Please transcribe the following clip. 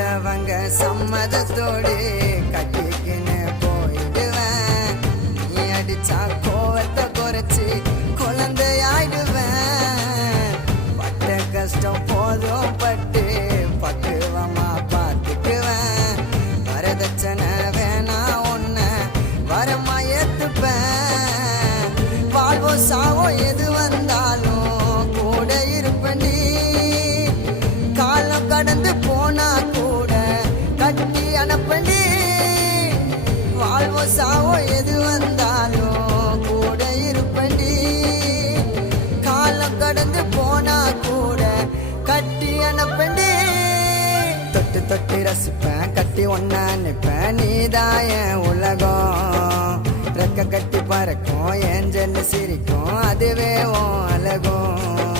பெத்தவங்க சம்மதத்தோடு கட்டிக்கின்னு போயிடுவேன். நீ அடிச்சா கோவத்தை குறைச்சி குழந்தையாயிடுவேன். பட்ட கஷ்டம் போதும் பட்டு பக்குவமா பார்த்துக்குவேன். வரதட்சணை வேணா ஒன்ன வரமா ஏத்துப்பேன். வாழ்வோ சாவோ எது வந்தாலும் கூட இருப்பண்டி. காலம் கடந்து போனா கூட கட்டி அனுப்பண்டி. வாழ்வோ சாவோ எது வந்தாலும் கூட இருப்பண்டி. காலம் கடந்து போனா கூட கட்டி அனுப்பண்டி. தொட்டு தொட்டு ரசிப்பேன், கட்டி ஒன்னா நிப்பேன். நீதான் என் உலகம். ரெக்க கட்டி பறக்கும், ஏஞ்சல் சிரிக்கும், அதுவே உன் அழகும்.